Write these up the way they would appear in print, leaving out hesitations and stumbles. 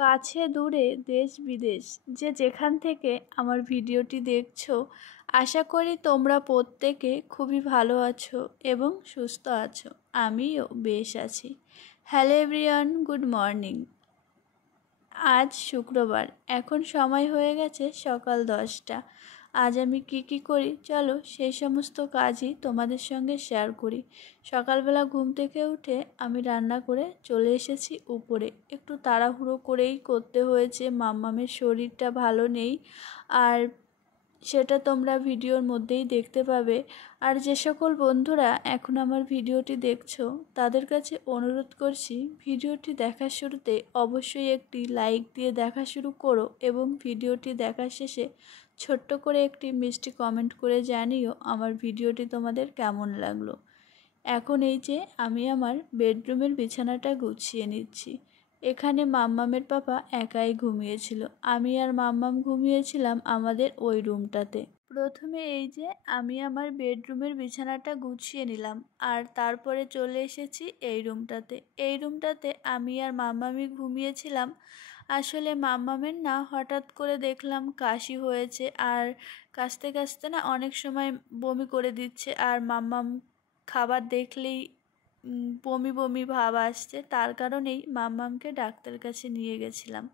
কাছে দূরে দেশ বিদেশ যে যেখান থেকে আমার ভিডিওটি দেখছো, আশা করি তোমরা প্রত্যেকে খুবই ভালো আছো এবং সুস্থ আছো। আমিও বেশ আছি। Hello everyone, good morning. আজ শুক্রবার, এখন সময় হয়ে গেছে সকাল 10টা। আজ আমি কি করি চলো সেই সমস্ত কাজই তোমাদের সঙ্গে শেয়ার করি। সকালবেলা ঘুম থেকে উঠে আমি রান্না করে চলে এসেছি উপরে। একটু তাড়াহুড়ো করেই করতে হয়েছে, মাম্মামের শরীরটা ভালো নেই, আর সেটা তোমরা ভিডিওর মধ্যেই দেখতে পাবে। আর যে সকল বন্ধুরা এখন আমার ভিডিওটি দেখছো তাদের কাছে অনুরোধ করছি, ভিডিওটি দেখার শুরুতে অবশ্যই একটি লাইক দিয়ে দেখা শুরু করো এবং ভিডিওটি দেখার শেষে ছোট্ট করে একটি মিষ্টি কমেন্ট করে জানিও আমার ভিডিওটি তোমাদের কেমন লাগলো। এখন এই যে আমি আমার বেডরুমের বিছানাটা গুছিয়ে নিচ্ছি। এখানে মাম্মামের পাপা একাই ঘুমিয়েছিল, আমি আর মাম্মাম ঘুমিয়েছিলাম আমাদের ওই রুমটাতে। প্রথমে এই যে আমি আমার বেডরুমের বিছানাটা গুছিয়ে নিলাম, আর তারপরে চলে এসেছি এই রুমটাতে। এই রুমটাতে আমি আর মাম্মামই ঘুমিয়েছিলাম। আসলে মাম্মামের না হঠাৎ করে দেখলাম কাশি হয়েছে, আর কাশতে কাশতে না অনেক সময় বমি করে দিচ্ছে, আর মাম্মাম খাবার দেখলেই বমি বমি ভাব আসছে। তার কারণেই মাম্মামকে ডাক্তারের কাছে নিয়ে গেছিলাম।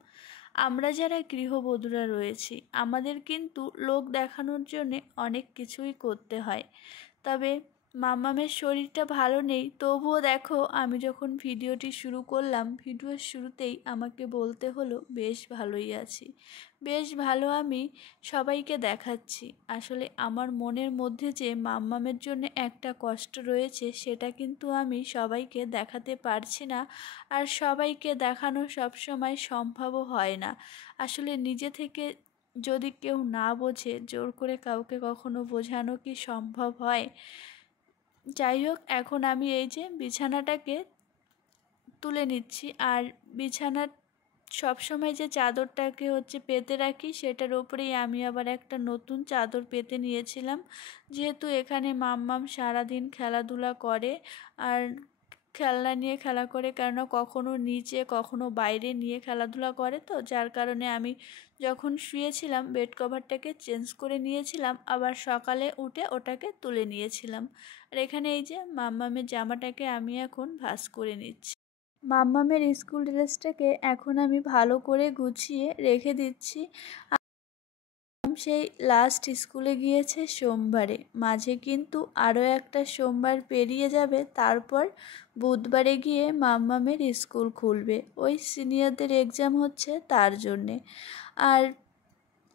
আমরা যারা গৃহবধূরা রয়েছি আমাদের কিন্তু লোক দেখানোর জন্যে অনেক কিছুই করতে হয়। তবে মাম্মামের শরীরটা ভালো নেই, তবুও দেখো আমি যখন ভিডিওটি শুরু করলাম ভিডিওর শুরুতেই আমাকে বলতে হলো বেশ ভালোই আছি, বেশ ভালো আমি সবাইকে দেখাচ্ছি। আসলে আমার মনের মধ্যে যে মাম্মামের জন্য একটা কষ্ট রয়েছে সেটা কিন্তু আমি সবাইকে দেখাতে পারছি না, আর সবাইকে দেখানো সবসময় সম্ভবও হয় না। আসলে নিজে থেকে যদি কেউ না বোঝে জোর করে কাউকে কখনো বোঝানো কি সম্ভব হয়? যাই হোক, এখন আমি এই যে বিছানাটাকে তুলে নিচ্ছি, আর বিছানার সবসময় যে চাদরটাকে পেতে রাখি সেটার উপরেই আমি আবার একটা নতুন চাদর পেতে নিয়েছিলাম। যেহেতু এখানে মাম্মাম সারাদিন খেলাধুলা করে, আর খেলনা নিয়ে খেলা করে, কেননা কখনো নিচে কখনো বাইরে নিয়ে খেলাধুলা করে, তো যার কারণে আমি যখন শুয়েছিলাম বেড কভারটাকে চেঞ্জ করে নিয়েছিলাম, আবার সকালে উঠে ওটাকে তুলে নিয়েছিলাম। আর এখানে এই যে মাম্মামের জামাটাকে আমি এখন ভাঁজ করে নিচ্ছি। মাম্মামের স্কুল ড্রেসটাকে এখন আমি ভালো করে গুছিয়ে রেখে দিচ্ছি। সেই লাস্ট স্কুলে গিয়েছে সোমবারে, মাঝে কিন্তু আরও একটা সোমবার পেরিয়ে যাবে, তারপর বুধবারে গিয়ে মাম্মামের স্কুল খুলবে। ওই সিনিয়রদের এক্সাম হচ্ছে তার জন্যে। আর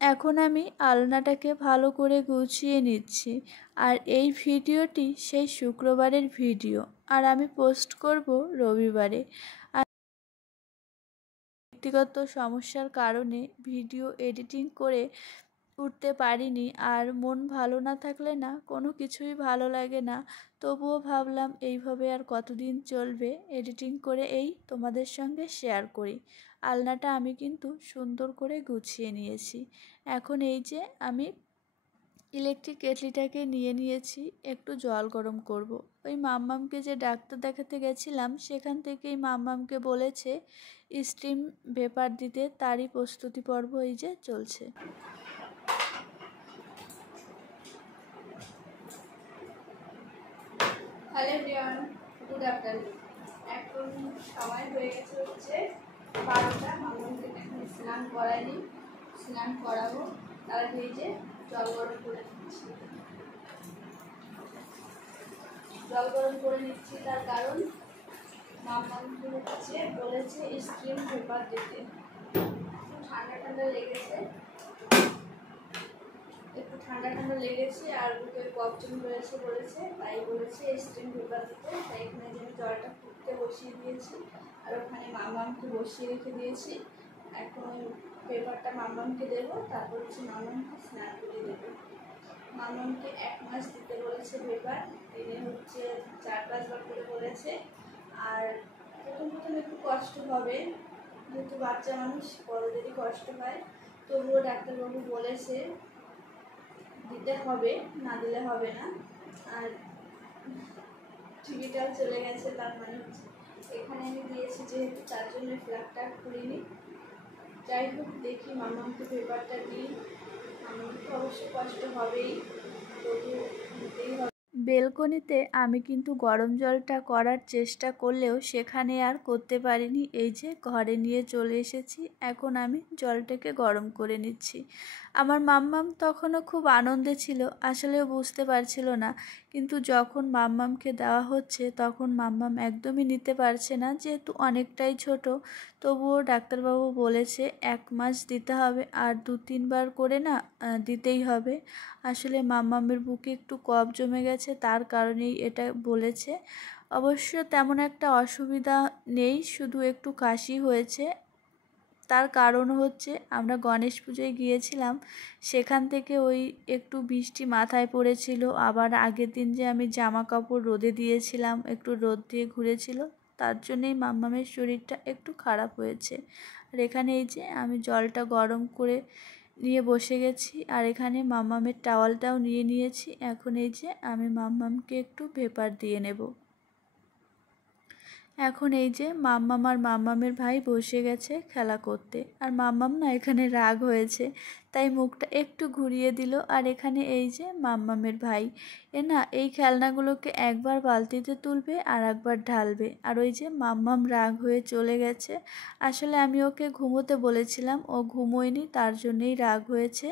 এখন আমি আলনাটাকে ভালো করে গুছিয়ে নিচ্ছি। আর এই ভিডিওটি সেই শুক্রবারের ভিডিও, আর আমি পোস্ট করব রবিবারে। ব্যক্তিগত সমস্যার কারণে ভিডিও এডিটিং করে উঠতে পারিনি, আর মন ভালো না থাকলে না কোনো কিছুই ভালো লাগে না। তবুও ভাবলাম এইভাবে আর কতদিন চলবে, এডিটিং করে এই তোমাদের সঙ্গে শেয়ার করি। আলনাটা আমি কিন্তু সুন্দর করে গুছিয়ে নিয়েছি। এখন এই যে আমি ইলেকট্রিক কেটলিটাকে নিয়ে নিয়েছি, একটু জল গরম করব। ওই মাম্মামকে যে ডাক্তার দেখাতে গেছিলাম সেখান থেকেই মাম্মামকে বলেছে স্টিম ভেপার দিতে, তারই প্রস্তুতি পর্ব এই যে চলছে। Hello everyone, good afternoon. এখন সময় হয়ে গেছে হচ্ছে 12টা। মাম্মামকে এখন স্নান করাইনি, স্নান করাবো। তার আগে এই যে জল গরম করে নিচ্ছি। জল গরম করে নিচ্ছি তার কারণ মাম্মামকে হচ্ছে বলেছে স্টিম ভেপার দিতে। ঠান্ডা ঠান্ডা লেগেছে, একটু ঠান্ডা ঠান্ডা লেগেছে, আর বুকের কফজম রয়েছে বলেছে, তাই বলেছে স্টিম ভেপার দিতে। তাই এখানে যে আমি জলটা ফুটতে বসিয়ে দিয়েছি, আর ওখানে মাম্মামকে বসিয়ে রেখে দিয়েছি। এখন পেপারটা মাম্মামকে দেবো, তারপর হচ্ছে মাম্মামকে স্নান করে দেবো। মাম্মামকে 1 মাস দিতে বলেছে পেপার, দিনে হচ্ছে 4-5 বার করে বলেছে। আর প্রথম একটু কষ্ট হবে, যেহেতু বাচ্চা মানুষ বড়দেরই কষ্ট হয়, তবুও ডাক্তারবাবু বলেছে দিতে হবে, না দিলে হবে না। আর টিভিটাও চলে গেছে, তার মানে এখানে আমি দিয়েছি যেহেতু, তার জন্য ফ্ল্যাগটা খুলিনি। যাই হোক, দেখি মামাকে পেপারটা দিই। আমার তো অবশ্যই কষ্ট হবেই, তবু নিতেই হবে। বেলকনিতে আমি কিন্তু গরম জলটা করার চেষ্টা করলেও সেখানে আর করতে পারিনি। এই যে ঘরে নিয়ে চলে এসেছি, এখন আমি জলটাকে গরম করে নিচ্ছি। আমার মাম্মাম তখনও খুব আনন্দে ছিল, আসলেও বুঝতে পারছিল না। কিন্তু যখন মাম্মামকে দেওয়া হচ্ছে তখন মাম্মাম একদমই নিতে পারছে না, যেহেতু অনেকটাই ছোট। তবুও ডাক্তারবাবু বলেছে 1 মাস দিতে হবে, আর 2-3 বার করে না দিতেই হবে। আসলে মাম্মামের বুকে একটু কফ জমে গেছে, তার কারণেই এটা বলেছে। অবশ্য তেমন একটা অসুবিধা নেই, শুধু একটু কাশি হয়েছে। তার কারণ হচ্ছে আমরা গণেশ পুজোয় গিয়েছিলাম, সেখান থেকে ওই একটু বৃষ্টি মাথায় পড়েছিল, আবার আগের দিন যে আমি জামা কাপড় রোদে দিয়েছিলাম, একটু রোদ দিয়ে ঘুরেছিল, তার জন্যেই মাম্মামের শরীরটা একটু খারাপ হয়েছে। আর এখানে এই যে আমি জলটা গরম করে নিয়ে বসে গেছি, আর এখানে মাম্মামের টাওয়ালটাও নিয়ে নিয়েছি। এখন এই যে আমি মাম্মামকে একটু পেপার দিয়ে নেব। এখন এই যে মাম্মাম আর মাম্মামের ভাই বসে গেছে খেলা করতে, আর মাম্মাম না এখানে রাগ হয়েছে, তাই মুখটা একটু ঘুরিয়ে দিল। আর এখানে এই যে মাম্মামের ভাই, না এই খেলনাগুলোকে একবার বালতিতে তুলবে আর একবার ঢালবে। আর ওই যে মাম্মাম রাগ হয়ে চলে গেছে। আসলে আমি ওকে ঘুমোতে বলেছিলাম, ও ঘুমোয়নি, তার জন্যেই রাগ হয়েছে।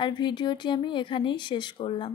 আর ভিডিওটি আমি এখানেই শেষ করলাম।